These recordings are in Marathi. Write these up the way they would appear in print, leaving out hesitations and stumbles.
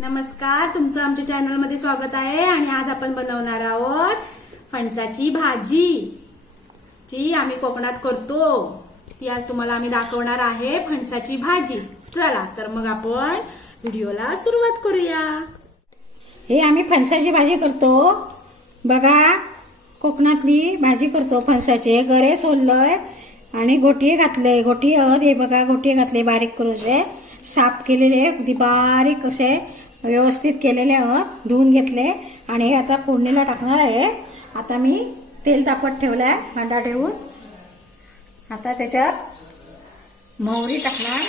नमस्कार, तुमचं आमच्या चॅनलमध्ये स्वागत आहे. आणि आज आपण बनवणार आहोत फणसाची भाजी, जी आम्ही कोकणात करतो. ती आज तुम्हाला आम्ही दाखवणार आहे, फणसाची भाजी. चला तर मग आपण व्हिडिओला सुरुवात करूया. हे आम्ही फणसाची भाजी करतो. बघा, कोकणातली भाजी करतो. फणसाचे गरे सोललोय आणि गोटी घातले. गोटी हे बघा, गोटी घातले बारीक करूचे, साफ केलेले, अगदी बारीक असे व्यवस्थित केलेले धुवून घेतले. आणि हे आता फोडणीला टाकणार आहे. आता मी तेल तापत ठेवलाय, भांडा ठेवून. आता त्याच्यात मोहरी टाकणार.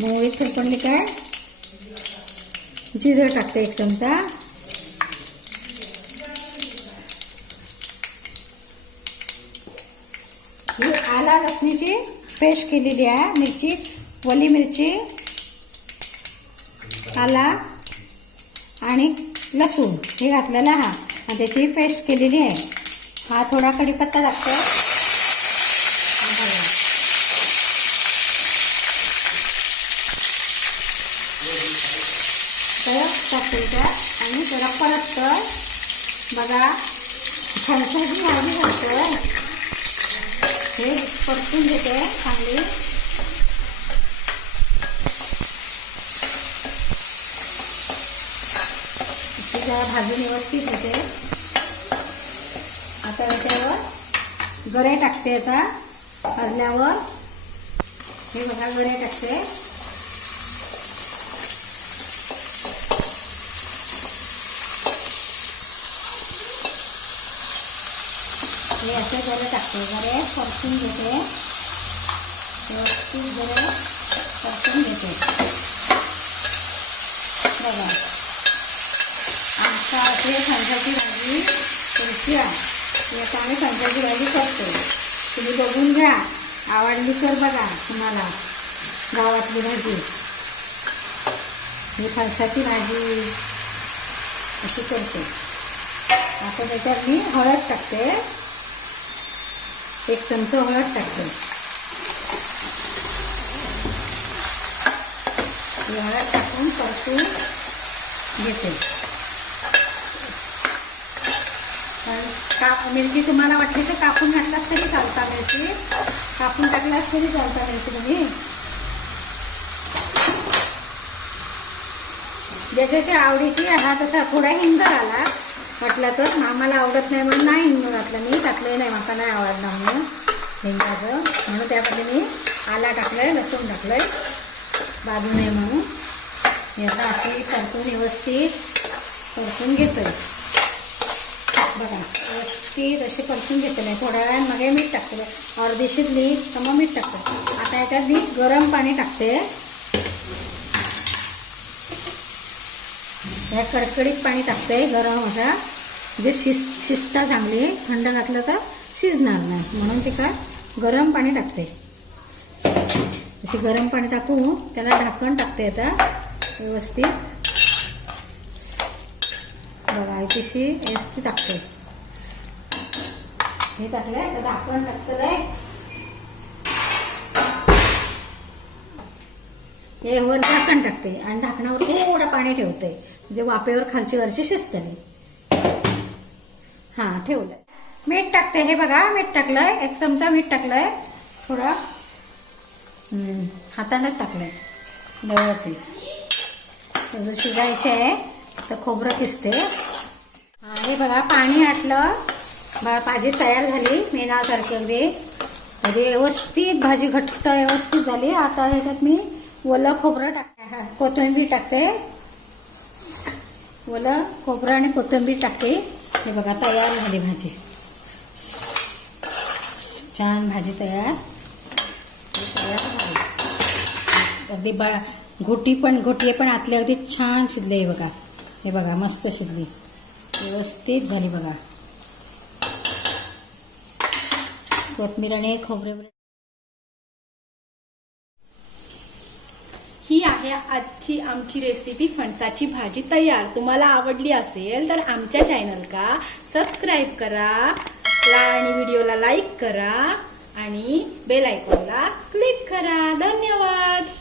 मोहरी फुलपणली काय, जिरं टाकते 1 चमचा. ही आला लसणीची पेस्ट केलेली आहे. मिरची, ओली मिरची, आला आणि लसूण हे घातलेला हा, आणि त्याची पेस्ट केलेली आहे. हा थोडा कढीपत्ता टाकतो. टाकते आणि थोडा परत बघा, फणसाची भाजी घालतोय. हे परतून घेते चांगली. जरा भाजी व्यवस्थित होते. आता याच्यावर गरे टाकते. आता भाजल्यावर हे बघा, गरे टाकते. हे असे गरे टाकते. गरे परतून घेते व्यवस्थित. गरे परतून घेते. बघा, आमचा असे फणसाची भाजी तुमची आहे. आता आम्ही फणसाची भाजी करतो. तुम्ही बघून घ्या, आवडली तर बघा. तुम्हाला गावातली भाजी, ही फणसाची भाजी अशी करते. आता त्याच्यात मी हळद टाकते. 1 चमचा हळद टाकते. ही हळद टाकून परतून घेते. मिरची तुम्हाला वाटली तर कापून घातलास तरी चालता. मिरची कापून टाकलास तरी चालता. मिरची तुम्ही ज्याच्या आवडीची. हा तसा थोडा हिंग आला म्हटलं तर, आम्हाला आवडत नाही म्हणून नाही हिंग घातला. मी घातलंही नाही, मला नाही आवडलं म्हणून हिंगाचं, म्हणून त्यामध्ये मी आला टाकलंय, लसूण टाकलंय बाजू नये म्हणून. हे आता अशी परतून व्यवस्थित परतून घेतोय. बघा, व्यवस्थित अशी परतून घेतले. थोड्या वेळात मग मीठ टाकते. अर्धी शिजली तर मग मीठ टाकते. आता याच्यात मी गरम पाणी टाकते. या कडकडीत पाणी टाकते गरम होता, म्हणजे शिजता चांगली. थंड घातलं तर शिजणार नाही, म्हणून ते काय गरम पाणी टाकते. अशी गरम पाणी टाकून त्याला ढाकण टाकते. आता व्यवस्थित बघा, इथेशी व्यवस्थित टाकते. हे टाकलंय तर ढाकण टाकतंय. हे वर झाकण टाकते आणि झाकणावर थोडं पाणी ठेवते, म्हणजे वाफेवर खालची वरची शिजते. हा ठेवलंय. मीठ टाकते. हे बघा, मीठ टाकलंय. 1 चमचा मीठ टाकलंय. थोडा हातानेच टाकलंय. डवळते शिजायचे आहे तर खोबरं किसते. हे बघा, पाणी आटलं. भाजी तयार झाली मेनासारखी अगदी. व्यवस्थित भाजी घट्ट व्यवस्थित झाली. आता ह्याच्यात मी ओलं खोबरं टाकते, कोथिंबीर टाकते. ओलं खोबरं आणि कोथिंबीर टाकते. हे बघा, तयार झाली भाजी. छान भाजी तयार झाली. अगदी घोटी पण आतले अगदी छान शिजले. हे बघा, हे बघा, मस्त शिजली, व्यवस्थित झाली. बघा, कोथिंबीर आणि खोबरे. ही आहे आजची आमची रेसिपी, फणसाची भाजी तयार. तुम्हाला आवडली असेल तर आमच्या चॅनलला सबस्क्राईब करा आणि व्हिडिओला लाईक करा आणि बेल आयकॉनला क्लिक करा. धन्यवाद.